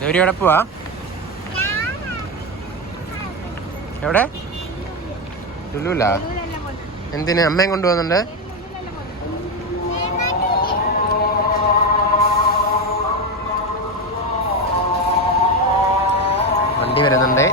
ഗൗരി എവിടെ പോവാ? എവിടെ? ലുലുല. എന്തിന്? അമ്മയും കൊണ്ടുപോകുന്നുണ്ട്. വണ്ടി വരുന്നുണ്ട്.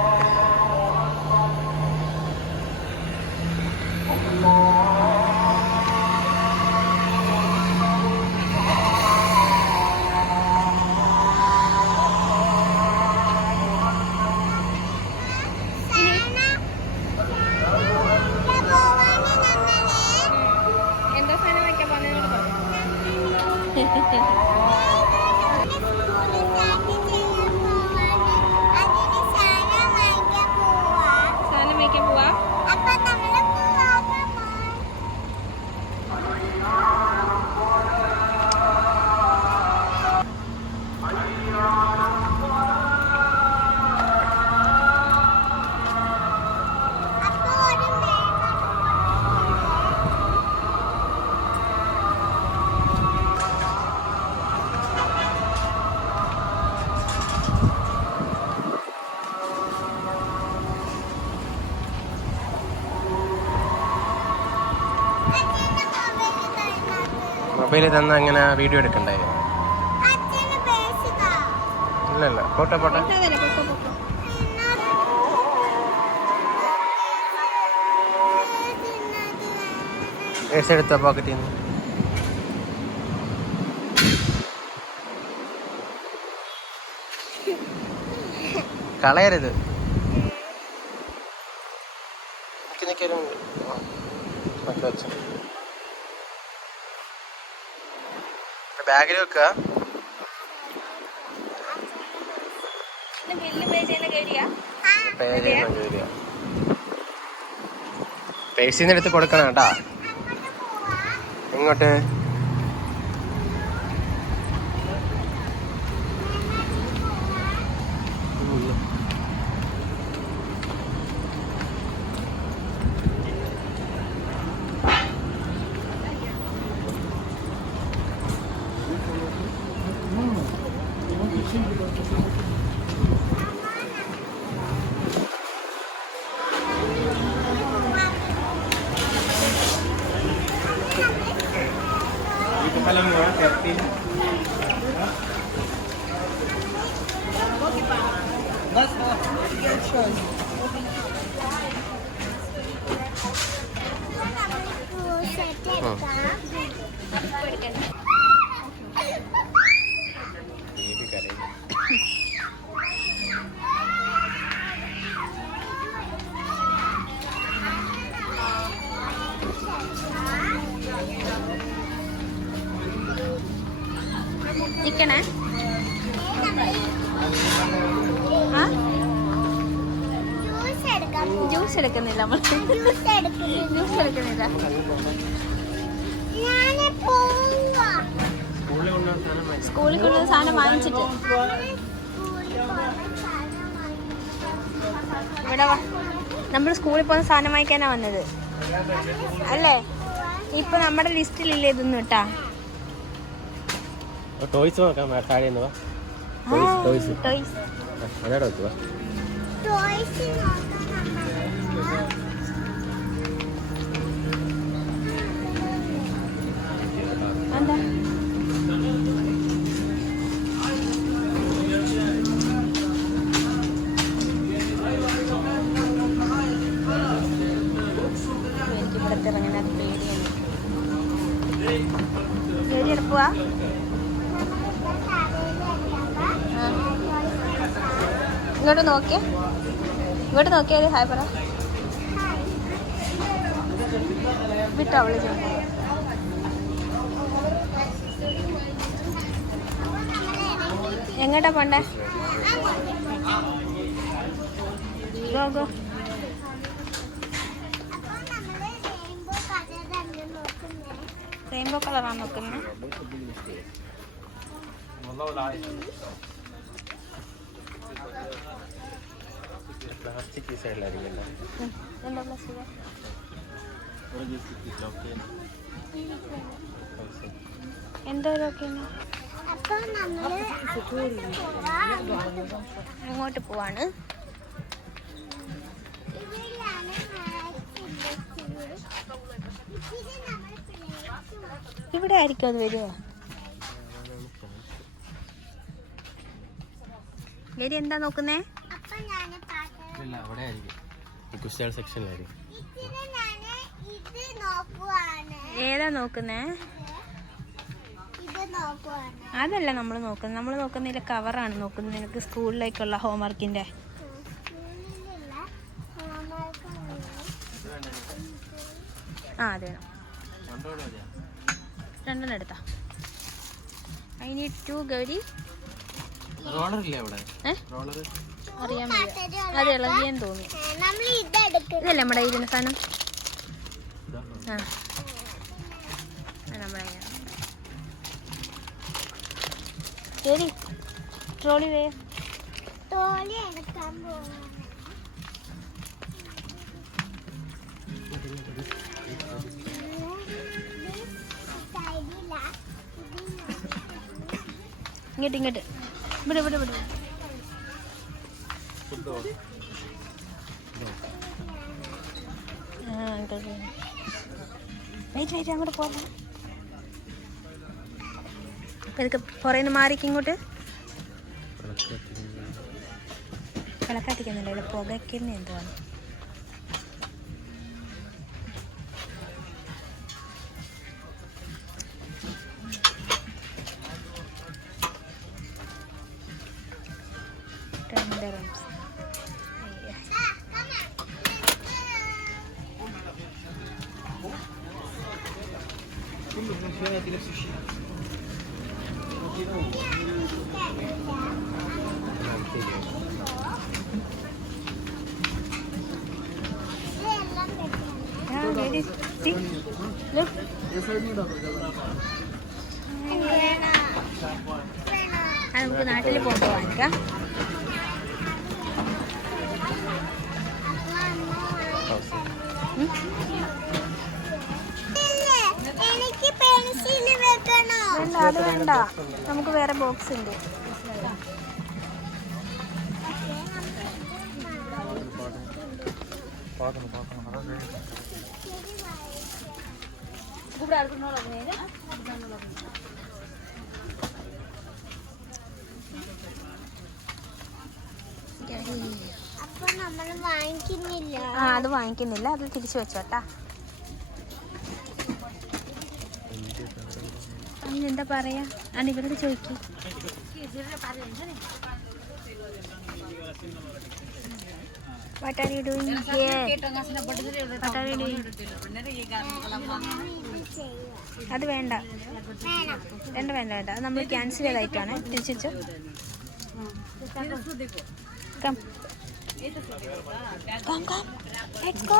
മൊബൈലിൽ തന്ന അങ്ങനെ വീഡിയോ എടുക്കണ്ടേ? ഇല്ലല്ല, പോട്ടെ പോട്ടെ. പേഴ്സ് എടുത്തോ പോക്കറ്റിൽ നിന്ന്. കളയരുത്. ബാഗിൽ വെക്കുക. പേഴ്സിന്ന് എടുത്ത് കൊടുക്കണം കേട്ടാ. എങ്ങോട്ട്? ചിക്കനാ? ജ്യൂസ് എടുക്കുന്നില്ല നമ്മൾ. ജ്യൂസ് എടുക്കുന്നില്ല. സ്കൂളിൽ കൊണ്ടുവന്ന സാധനം വാങ്ങിച്ചിട്ട് ഇവിടെ നമ്മൾ സ്കൂളിൽ പോകുന്ന സാധനം വാങ്ങിക്കാനാ വന്നത് അല്ലേ? ഇപ്പൊ നമ്മുടെ ലിസ്റ്റിലില്ലേ ഇതൊന്നും കേട്ടാ. ടോയ്സ് നോക്കാം. എന്താ എനിക്കിവിടത്തെ ഇറങ്ങാൻ പേടിയാണ്. പേടി എടുക്കുവാ. ഇങ്ങോട്ട് നോക്കിയേ, ഇങ്ങോട്ട് നോക്കിയാൽ ഹായ് പറ. വിട്ടോ അവള് ചെയ്യുന്നത്. എങ്ങോട്ടാ പോണ്ടേ? Go go. റെയിൻബോ കളറാണ് നോക്കുന്നത്. പ്ലാസ്റ്റിക് ഈ സൈഡിലായിരിക്കും. എന്താ പ്ലാസ്റ്റിക്? എന്തോ അങ്ങോട്ട് പോവാണ്. ഇവിടെ ആയിരിക്കും അത് വരുമോ? ഗരി എന്താ നോക്കുന്നേ? ഏതാ നോക്കുന്നേ? അതല്ല നമ്മൾ നോക്കുന്നത്. നമ്മൾ നോക്കുന്നതിലെ കവറാണ് നോക്കുന്നത്. നിനക്ക് സ്കൂളിലേക്കുള്ള ഹോംവർക്കിന്റെ. ആ അതെ, രണ്ടെണ്ണം എടുത്താ. I need 2 Gauri. അറിയാൻ വയ്യ, അത് ഇളകിയെന്ന് തോന്നി. ഇതല്ലേ നമ്മുടെ ഇരുന്ന സാധനം? ആ നമ്മളെ ശരി. ട്രോളി വേ. ട്രോളി എടുക്കാൻ പോകും. ഇങ്ങോട്ട് ഇങ്ങോട്ട് ഇവിടെ ഇവിടെ ഇവിടെ. വെയിറ്റ് അങ്ങോട്ട് പോകാം. ഇതൊക്കെ പുറയുന്ന മാറിക്ക് ഇങ്ങോട്ട്. വിളക്കാത്തിക്കുന്നില്ല, ഇവിടെ പുകയ്ക്കുന്ന എന്തുവാണ്. നമുക്ക് നാട്ടിൽ പോകുമ്പോൾ വാങ്ങിക്കാം. വേണ്ട, അത് വേണ്ട, നമുക്ക് വേറെ ബോക്സ് ഉണ്ട്. അത് വാങ്ങിക്കുന്നില്ല, അത് തിരിച്ചു വെച്ചോട്ടാ. അതിനെന്താ പറയാ? അത് ഇവരോട് ചോദിക്കും. What are you doing here? What are you doing? അത് വേണ്ട, വേണ്ട വേണ്ട വേണ്ട, അത് നമ്മൾ ക്യാൻസൽ ചെയ്തായിട്ടാണ്. തിരിച്ചു വെച്ചോ. Come. Come, come. Let's go.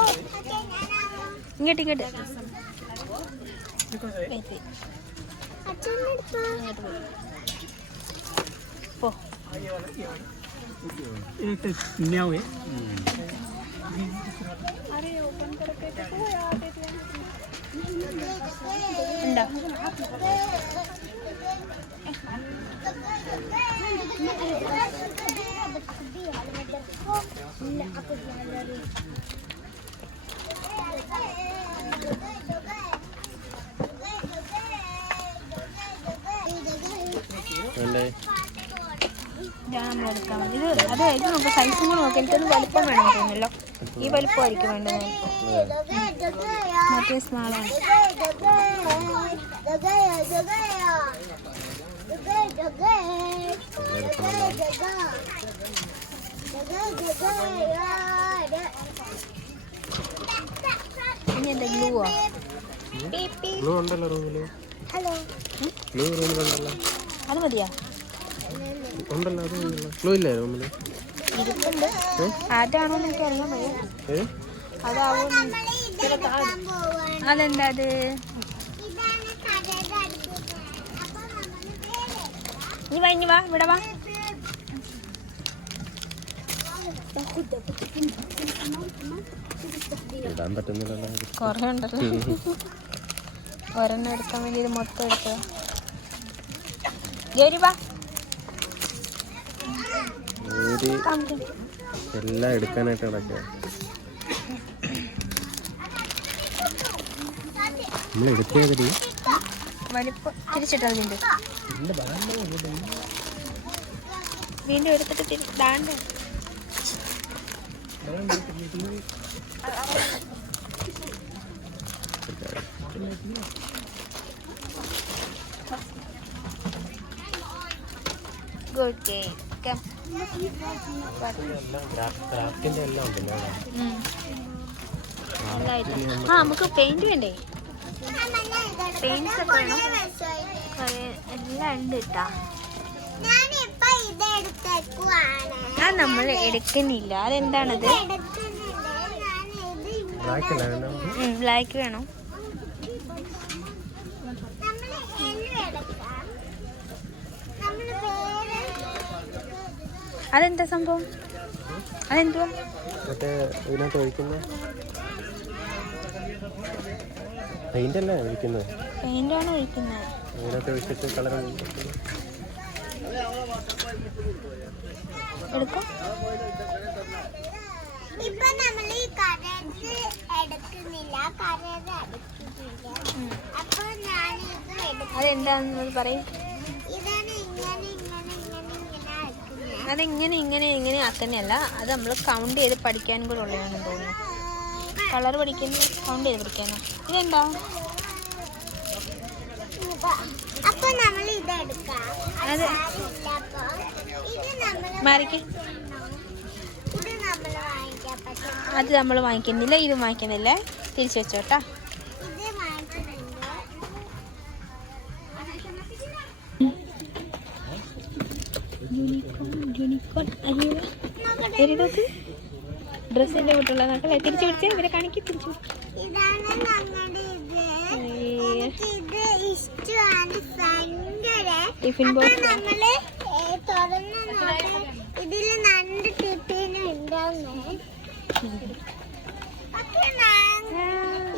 ഇങ്ങോട്ട് ഇങ്ങോട്ട്. പോ. എന്താ നമ്മളെടുക്കാൻ മതി. ഇത് അത് ഇത് നമുക്ക് സൈസും കൂടെ നോക്കി. എനിക്കൊന്ന് വലിപ്പം വേണം തോന്നുന്നല്ലോ. ഈ വലിപ്പമായിരിക്കും വേണ്ടത്. മറ്റേ സ്മാളാണ്. ഇനി എന്താ ഗ്ലൂവോ? അത് മതിയാ? അതാണോ എനിക്ക് അറിയാൻ വയ്യ. അതാവും. അതെന്താ അത്? നീ വാ, ഇനി വാ, ഇവിടെ വാ. കൊറേ ഉണ്ടല്ലോ. ഒരെണ്ണം എടുക്കാൻ വേണ്ടി ഇത് മൊത്തം എടുത്തത്. എല്ലാം എടുക്കാനായിട്ട് കിടക്കുക. നമ്മൾ എടുത്തിയാൽ വലിപ്പം തിരിച്ചിട്ടുണ്ട്. വീണ്ടും എടുത്തിട്ട് ദാണ്ട് ഗുഡ് ഗെയിം. നമുക്ക് പെയിന്റ് വേണ്ടേ? പെയിന്റ്സ് ഒക്കെ വേണം. എല്ലാം ഉണ്ട് കേട്ടാ. നമ്മൾ എടുക്കുന്നില്ല. അതെന്താണത്? ബ്ലാക്ക് വേണം. അതെന്താ സംഭവം? അതെന്തുവാ? പെയിന്റാണ് ഒഴിക്കുന്നത്. എടുക്കാം. അതെന്താന്ന് പറയും. അതെങ്ങനെ ഇങ്ങനെ തന്നെയല്ല. അത് നമ്മൾ കൗണ്ട് ചെയ്ത് പഠിക്കാനും കൂടെ ഉള്ളതാണെന്ന് തോന്നുന്നു. കളർ പഠിക്കുന്നു, കൗണ്ട് ചെയ്ത് പഠിക്കാനോ. ഇതെന്താ? അത് നമ്മൾ വാങ്ങിക്കുന്നില്ല. ഇത് വാങ്ങിക്കുന്നില്ല. തിരിച്ചു വെച്ചോട്ടാ. ഡ്രസ്സിന്റെ വീട്ടുള്ള നോക്കല്ലേ. തിരിച്ചു പിടിച്ചേ. ഇവരെ കാണിക്കും. തിരിച്ചു ടിഫിൻ ബോക്സ്. ഇതില് 2 ടിഫിൻ ഉണ്ടാവുന്നേ.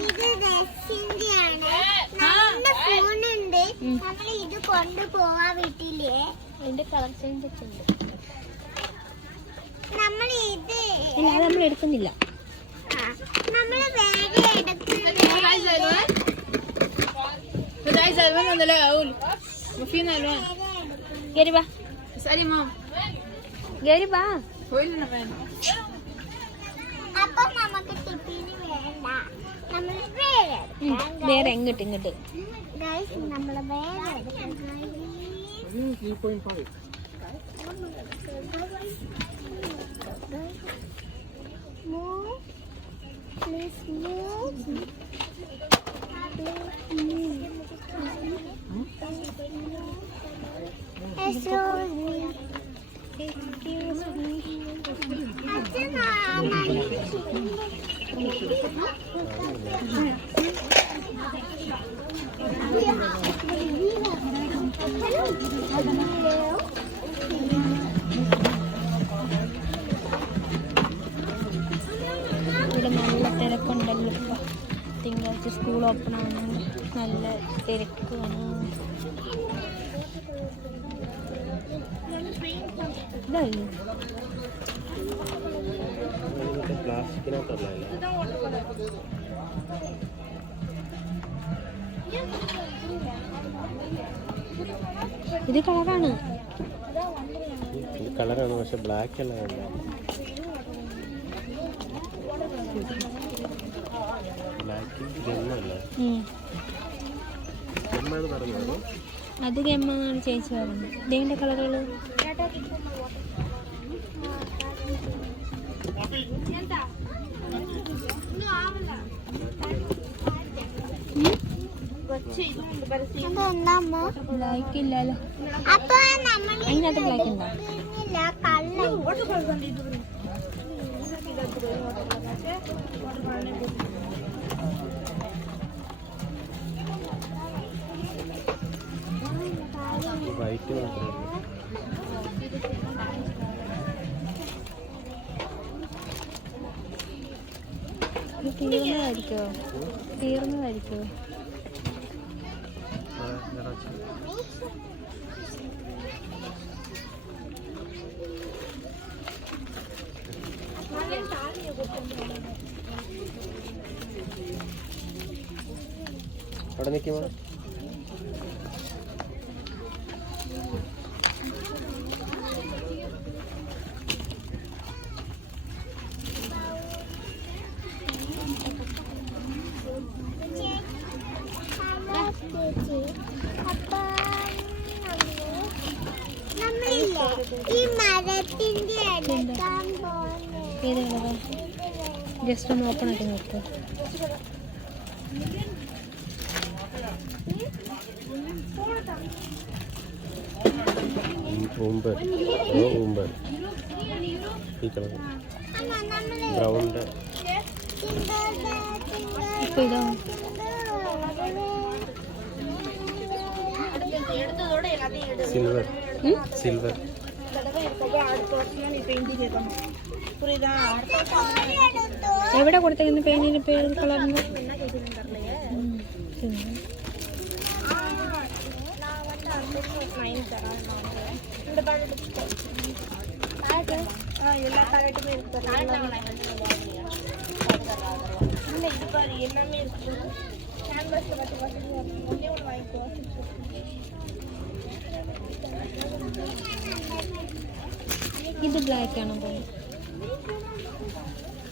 ഇത് ഡ്രസ്സിന്റെയാണ്. നമ്മുടെ ഫോണുണ്ട്. നമ്മൾ ഇത് കൊണ്ടുപോവാ വീട്ടില്. അതിന്റെ കളർ ചേഞ്ച് ഒക്കെ ഉണ്ട്. നമ്മൾ ഇത് ഇല്ല, അത് നമ്മൾ എടുക്കുന്നില്ല. നമ്മൾ വേറെ എടുക്കുന്നില്ല. വേറെ എങ്ങോട്ട് ഇങ്ങോട്ട്. ഇവിടെ നല്ല തിരക്കുണ്ടല്ലോ. ഇപ്പം തിങ്കളാഴ്ച സ്കൂൾ ഓപ്പൺ ആണ്. നല്ല തിരക്കാണ്. ഇതായി ഇത് കളറാണ്. കളറാണ്, പക്ഷെ ബ്ലാക്ക് അല്ല. അത് ഗെമ്മാണ് ചേച്ചി പറഞ്ഞത്. ഇതിന്റെ കളറുകള് ബ്ലാക്ക് ഇല്ലല്ലോ. അതിനകത്ത് ബ്ലാക്ക് ഉണ്ടോ? വൈറ്റ് മാത്രമേ തീർന്നതായിരിക്കോ? അവിടെ നിൽക്കുമ്പോൾ ജസ്റ്റ് ഒന്ന് ഓപ്പൺ ആക്കി നോക്കൂ. ബ്രൗണ്ട് ഇപ്പൊ ഇതോ സിൽവർ സിൽവർ എവിടെ കൊടുത്തേക്കുന്ന പെയിന്റിന്റെ പേര് കളറിന്? ഇത് ബ്ലാക്ക് ആണോ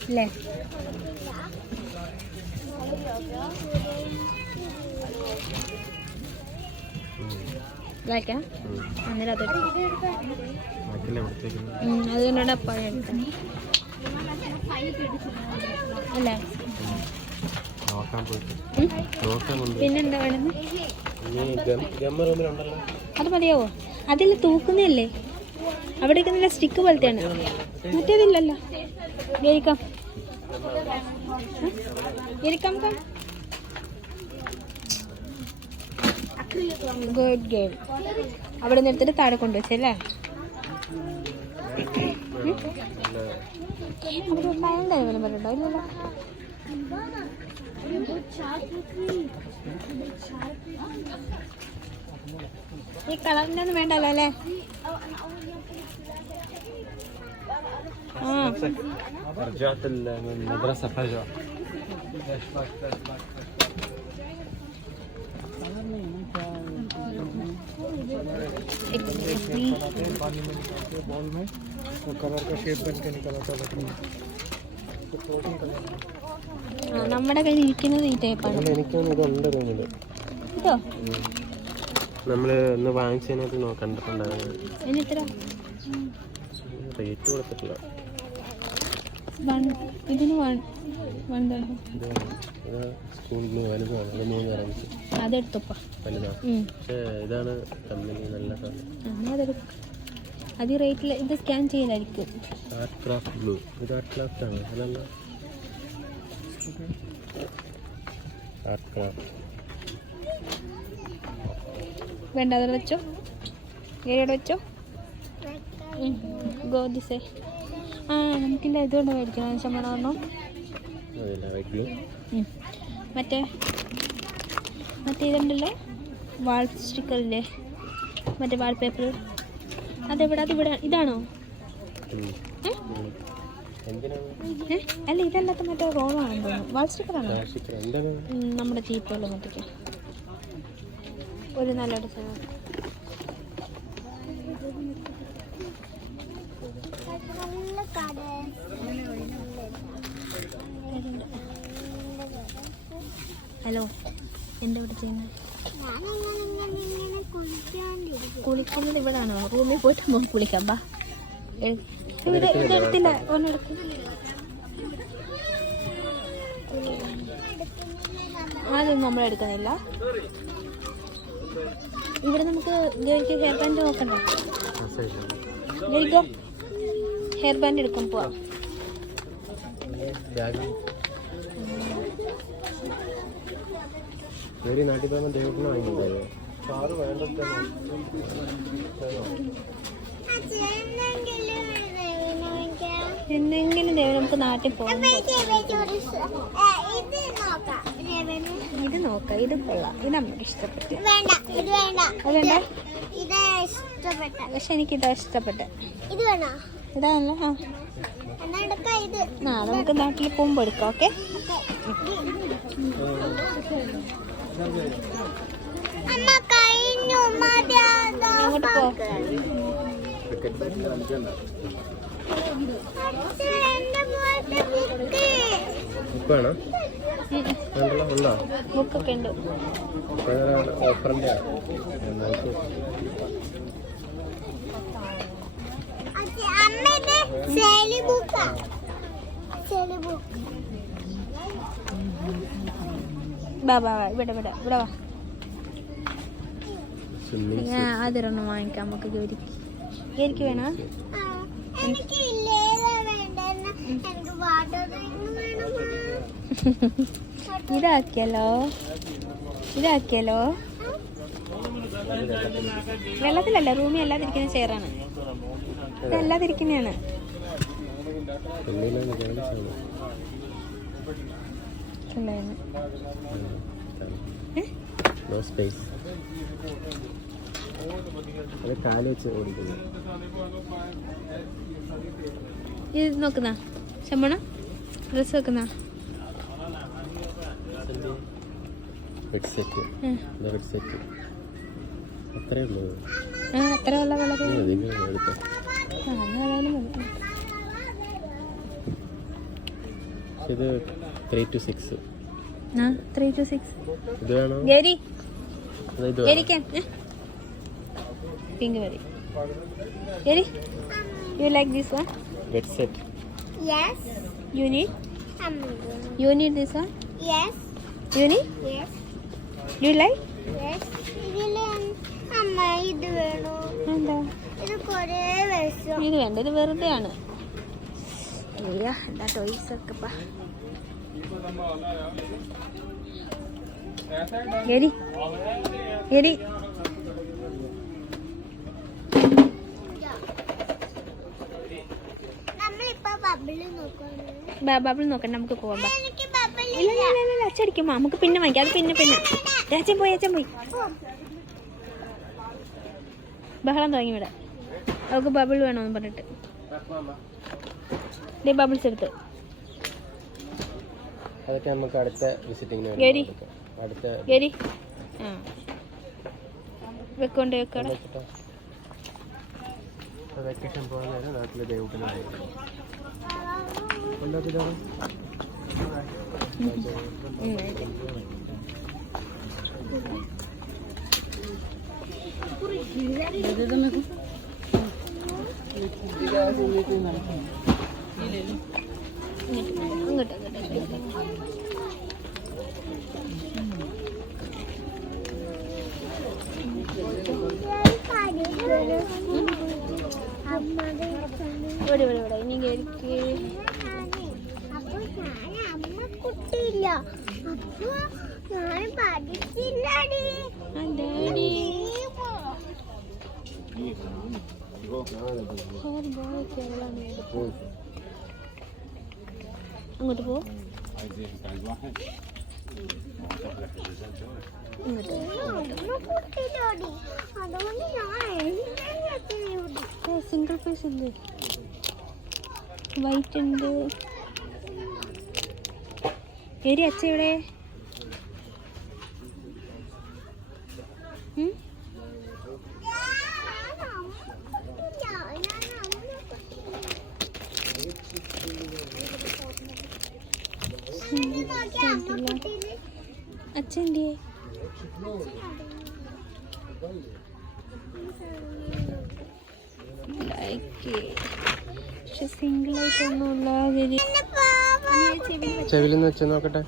അല്ലേ? ബ്ലാക്കാ? അന്നേരം അതുകൊണ്ടാണ് അപ്പാഴ എടുത്തത് അല്ലേ? പിന്നെന്താ വേണമെന്ന്? അത് മതിയാവോ? അതിൽ തൂക്കുന്നല്ലേ? അവിടെയൊക്കെ നല്ല സ്റ്റിക്ക് പോലത്തെയാണ്, മറ്റേതില്ലല്ലോ. ഇരിക്കാം ഇരിക്കാം. Good game. അവിടെ നിന്ന് എടുത്തിട്ട് താഴെ കൊണ്ടുവച്ചല്ലേ? അവിടെ ഉണ്ടായിരുന്നു പറഞ്ഞിട്ടോ? ഇല്ലല്ലോ. ഈ കളറിൻ്റെ ഒന്നും വേണ്ടല്ലോ അല്ലേ? رجعت من المدرسة فجأة. നമ്മുടെ കയ്യിൽ ഇരിക്കുന്നത് ഈ ടൈപ്പാണ്. ഇതോ നമ്മള് ഒന്ന് വാങ്ങിച്ചതിനകത്ത് കണ്ടിട്ടുണ്ടായിരുന്നു. എന്നിത്ര റേറ്റ് കൊടുത്തിട്ടില്ല. ഇതിന് സ്കൂളിന് വലുതാണ്, 3 റേഞ്ച്. അതെടുത്തപ്പാ വലുതാണ്. പക്ഷേ ഇതാണ് കമ്പനി നല്ല സാധനം. അതെടുക്കും. അത് ഈ റേറ്റിൽ ഇത് സ്കാൻ ചെയ്യലായിരിക്കും. Art craft blue. ഇത് ആർട്ട് ക്രാഫ്റ്റ് ആണ്, അതല്ല ആർട്ട് ക്രാഫ്റ്റ്. വേണ്ട, അതിൽ വെച്ചോ. ഏരിയയുടെ വെച്ചോ. ഗോദിസേ നമുക്കില്ല ഇതുകൊണ്ട് മേടിക്കണം. ശമ്പളം മറ്റേ ഇതുണ്ടല്ലോ, വാൾ സ്റ്റിക്കറില്ലേ, മറ്റേ വാൾ പേപ്പർ. അതെവിടെ? അതിവിടെ. ഇതാണോ? അല്ല, ഇതല്ലാത്ത മറ്റേ റോളാണെന്ന് തോന്നുന്നു. വാൾ സ്റ്റിക്കറാണോ? നമ്മുടെ ചീപ്പുള്ള മറ്റേ ഒരു നല്ല ഡിസൈൻ. ഹലോ, എന്താ ഇവിടെ ചെയ്യുന്നത്? കുളിക്കുന്നത് ഇവിടാണോ? റൂമിൽ പോയിട്ട് നമുക്ക് കുളിക്കാം. ബാ. ഇതെടുത്തില്ല, ഒന്നെടുക്കും. അതൊന്നും നമ്മളെടുക്കുന്നില്ല. ഇവിടെ നമുക്ക് ജോലിക്ക് ഹെയർ ബാൻഡ് നോക്കണ്ടേ? ജോലിക്കോ ഹെയർ ബാൻഡ് എടുക്കാൻ പോവാം. നാട്ടിൽ പോകുമ്പോൾ ദൈവത്തിന് വാങ്ങിയോ? എന്നെങ്കിലും ദേവൻ നമുക്ക് നാട്ടിൽ പോകാം. ഇത് നോക്കാം, ഇത് കൊള്ളാം. ഇത് നമുക്ക് ഇഷ്ടപ്പെട്ടു. അതുകൊണ്ടാ? പക്ഷെ എനിക്കിതാ ഇഷ്ടപ്പെട്ടെ. ഇതാണല്ലോ. നമുക്ക് നാട്ടിൽ പോകുമ്പോൾ എടുക്കാം. ഓക്കെ. അങ്ങോട്ട് പോ. ബുക്കാണോ? ഉണ്ടോ? ബുക്കൊക്കെ ഉണ്ട്. ഓഫറിന്റെ ഇവിടെ വാ. അതൊരെണ്ണം വാങ്ങിക്കാം നമുക്ക്. ജോലിക്ക് വേണോ? ഇതാക്കിയല്ലോ. വെള്ളത്തിലല്ല, റൂമിൽ അല്ലാതിരിക്കുന്ന ചെയറാണ്. ഇതല്ലാതിരിക്കുന്നതാണ്. ഇത് നോക്കുന്ന ശമ്പണ ഡ്രസ് വെക്കുന്ന അത്ര ഇത് 3 to 6. 3 to 6. ഇത് വേണോ? Pink very. Gary, you like this one? Bed set. Yes. You need? You need this one? Yes. You need? Yes. You like? Yes. അമ്മ ഇത് വേണോ? എന്താ? ഇത് കുറേ വിഷം. ഇത് വേണ്ട, ഇത് വെറുതെ ആണ്. എന്താ ടോയ്സ് ഒക്കെ പാ. Gary. ബബിൾ നോക്കണ്ട, നമുക്ക് പോവാം. ഇല്ല അച്ചടിക്കുമ്പോ നമുക്ക് പിന്നെ വാങ്ങിക്കാം. അത് പിന്നെ അച്ഛൻ പോയി. ബഹളം തുടങ്ങി ഇവിടെ. അവൾക്ക് ബബിൾ വേണമെന്ന് പറഞ്ഞിട്ട് ബബിൾസ് എടുത്ത്. അതൊക്കെ നമുക്ക് അടുത്ത വിസിറ്റിംഗ് ഗരി വെക്കോണ്ട് വെക്കോടെ. വെക്കേഷൻ പോകാൻ നേരം നാട്ടിലെ ദൈവത്തിനായി അങ്ങോട്ട് ഇവിടെ ഇനി കേക്ക്. അപ്പൊ അമ്മ കുട്ടിയില്ല, അപ്പൊ ഞാൻ പഠിച്ചില്ലടി. അങ്ങോട്ട് പോ. സിംഗിൾ പീസ് ഉണ്ട്, വൈറ്റ് ഉണ്ട്. ഏരി അച്ഛ ഇവിടെ. അച്ഛൻ്റെ പക്ഷെ സിംഗിൾ ആയിട്ടൊന്നുമില്ല. ചെവിലെന്ന് വെച്ച് നോക്കട്ടെ.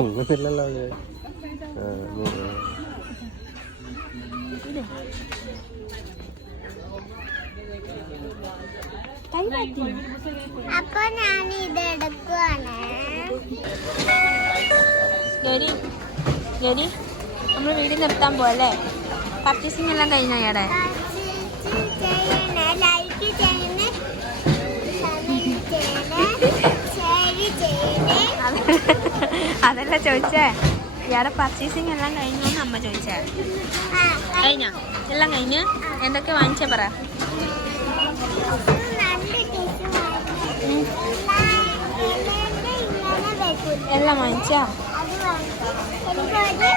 ഒന്നുമില്ലല്ലോ അത്. അപ്പൊ ഞാൻ ഇത് എടുക്കുവാണ്. നമ്മൾ വീട് നിർത്താൻ പോവല്ലേ? പർച്ചേസിംഗ് എല്ലാം കഴിഞ്ഞോ? ഇയാടെ ലൈക്ക് ചെയ്യണേ, അതല്ല ചോദിച്ചേ. ഇയാടെ പർച്ചേസിംഗ് എല്ലാം കഴിഞ്ഞോന്ന് അമ്മ ചോദിച്ചേ. കഴിഞ്ഞോ? എല്ലാം കഴിഞ്ഞ് എന്തൊക്കെ വാങ്ങിച്ചേ പറ. എല്ലാം വാങ്ങിച്ചാ? എനിക്കൊരു